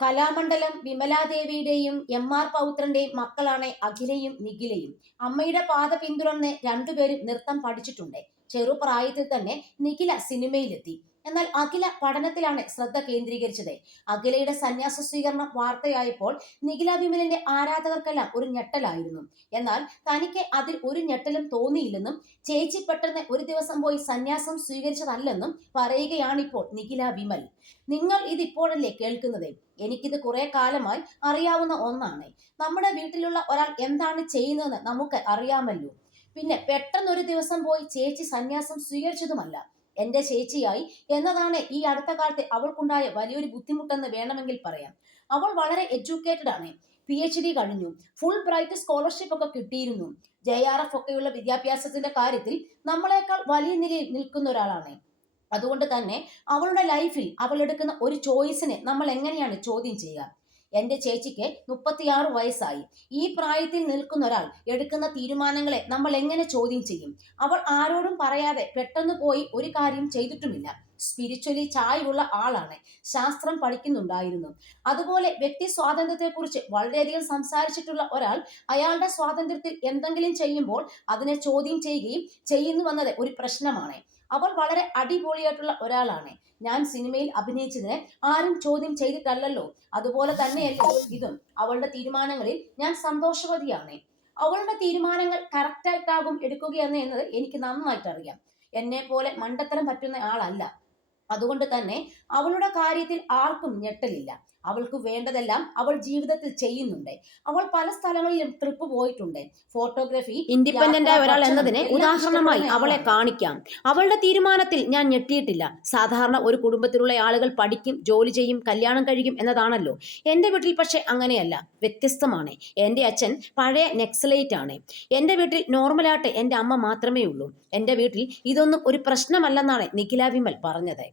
കലാമണ്ഡലം വിമലാദേവിയുടെയും എം.ആർ. പൗത്രന്റെയും മക്കളാണ് അഖിലയും നിഖിലയും. അമ്മയുടെ പാത പിന്തുടർന്ന് രണ്ടുപേരും നൃത്തം പഠിച്ചിട്ടുണ്ട്. ചെറുപ്രായത്തിൽ തന്നെ നിഖില സിനിമയിലെത്തി. എന്നാൽ അഖില പഠനത്തിലാണ് ശ്രദ്ധ കേന്ദ്രീകരിച്ചത്. അഖിലയുടെ സന്യാസ സ്വീകരണം വാർത്തയായപ്പോൾ നിഖില വിമലിന്റെ ആരാധകർക്കെല്ലാം ഒരു ഞെട്ടലായിരുന്നു. എന്നാൽ തനിക്ക് അതിൽ ഒരു ഞെട്ടലും തോന്നിയില്ലെന്നും ചേച്ചി പെട്ടെന്ന് ഒരു ദിവസം പോയി സന്യാസം സ്വീകരിച്ചതല്ലെന്നും പറയുകയാണിപ്പോൾ നിഖില വിമൽ. നിങ്ങൾ ഇതിപ്പോഴല്ലേ കേൾക്കുന്നത്? എനിക്കിത് കുറെ കാലമായി അറിയാവുന്ന ഒന്നാണ്. നമ്മുടെ വീട്ടിലുള്ള ഒരാൾ എന്താണ് ചെയ്യുന്നതെന്ന് നമുക്ക് അറിയാമല്ലോ. പിന്നെ പെട്ടെന്നൊരു ദിവസം പോയി ചേച്ചി സന്യാസം സ്വീകരിച്ചതുമല്ല. എന്റെ ചേച്ചിയായി എന്നതാണ് ഈ അടുത്ത കാലത്ത് അവൾക്കുണ്ടായ വലിയൊരു ബുദ്ധിമുട്ടെന്ന് വേണമെങ്കിൽ പറയാം. അവൾ വളരെ എഡ്യൂക്കേറ്റഡ് ആണ്. PhD കഴിഞ്ഞു. ഫുൾ ബ്രൈറ്റ് സ്കോളർഷിപ്പ് ഒക്കെ കിട്ടിയിരുന്നു. JRF ഒക്കെയുള്ള വിദ്യാഭ്യാസത്തിന്റെ കാര്യത്തിൽ നമ്മളെക്കാൾ വലിയ നിലയിൽ നിൽക്കുന്ന ഒരാളാണ്. അതുകൊണ്ട് തന്നെ അവളുടെ ലൈഫിൽ അവൾ എടുക്കുന്ന ഒരു ചോയ്സിനെ നമ്മൾ എങ്ങനെയാണ് ചോദ്യം ചെയ്യുക? എന്റെ ചേച്ചിക്ക് 36 വയസ്സായി. ഈ പ്രായത്തിൽ നിൽക്കുന്ന ഒരാൾ എടുക്കുന്ന തീരുമാനങ്ങളെ നമ്മൾ എങ്ങനെ ചോദ്യം ചെയ്യും? അവൾ ആരോടും പറയാതെ പെട്ടെന്ന് പോയി ഒരു കാര്യം ചെയ്തിട്ടുമില്ല. സ്പിരിച്വലി ചായ്വുള്ള ആളാണ്. ശാസ്ത്രം പഠിക്കുന്നുണ്ടായിരുന്നു. അതുപോലെ വ്യക്തി സ്വാതന്ത്ര്യത്തെക്കുറിച്ച് വളരെയധികം സംസാരിച്ചിട്ടുള്ള ഒരാൾ അയാളുടെ സ്വാതന്ത്ര്യത്തിൽ എന്തെങ്കിലും ചെയ്യുമ്പോൾ അതിനെ ചോദ്യം ചെയ്യുകയും ചെയ്യുന്നുവെന്നത് ഒരു പ്രശ്നമാണ്. അവൾ വളരെ അടിപൊളിയായിട്ടുള്ള ഒരാളാണ്. ഞാൻ സിനിമയിൽ അഭിനയിച്ചതിനെ ആരും ചോദ്യം ചെയ്തിട്ടല്ലല്ലോ. അതുപോലെ തന്നെയല്ലേ ഇതും. അവളുടെ തീരുമാനങ്ങളിൽ ഞാൻ സന്തോഷവതിയാണ്. അവളുടെ തീരുമാനങ്ങൾ കറക്റ്റായിട്ടാകും എടുക്കുകയെന്ന് എന്നത് എനിക്ക് നന്നായിട്ട് അറിയാം. എന്നെ പോലെ മണ്ടത്തരം പറ്റുന്ന ആളല്ല. അതുകൊണ്ട് തന്നെ അവളുടെ കാര്യത്തിൽ ആർക്കും ഞെട്ടലില്ല. അവൾക്ക് വേണ്ടതെല്ലാം അവൾ ജീവിതത്തിൽ ചെയ്യുന്നുണ്ട്. അവൾ പല സ്ഥലങ്ങളിലും ട്രിപ്പ് പോയിട്ടുണ്ട്. ഫോട്ടോഗ്രാഫി, ഇൻഡിപെൻഡന്റ് ആയ ഒരാൾ എന്നതിന് ഉദാഹരണമായി അവളെ കാണിക്കാം. അവളുടെ തീരുമാനത്തിൽ ഞാൻ ഞെട്ടിയിട്ടില്ല. സാധാരണ ഒരു കുടുംബത്തിലുള്ള ആളുകൾ പഠിക്കും, ജോലി ചെയ്യും, കല്യാണം കഴിക്കും എന്നതാണല്ലോ. എൻ്റെ വീട്ടിൽ പക്ഷെ അങ്ങനെയല്ല, വ്യത്യസ്തമാണ്. എൻ്റെ അച്ഛൻ പഴയ നെക്സലൈറ്റ് ആണ്. എൻ്റെ വീട്ടിൽ നോർമലായിട്ട് എൻ്റെ അമ്മ മാത്രമേ ഉള്ളൂ. എൻ്റെ വീട്ടിൽ ഇതൊന്നും ഒരു പ്രശ്നമല്ലെന്നാണ് നിഖില വിമൽ പറഞ്ഞത്.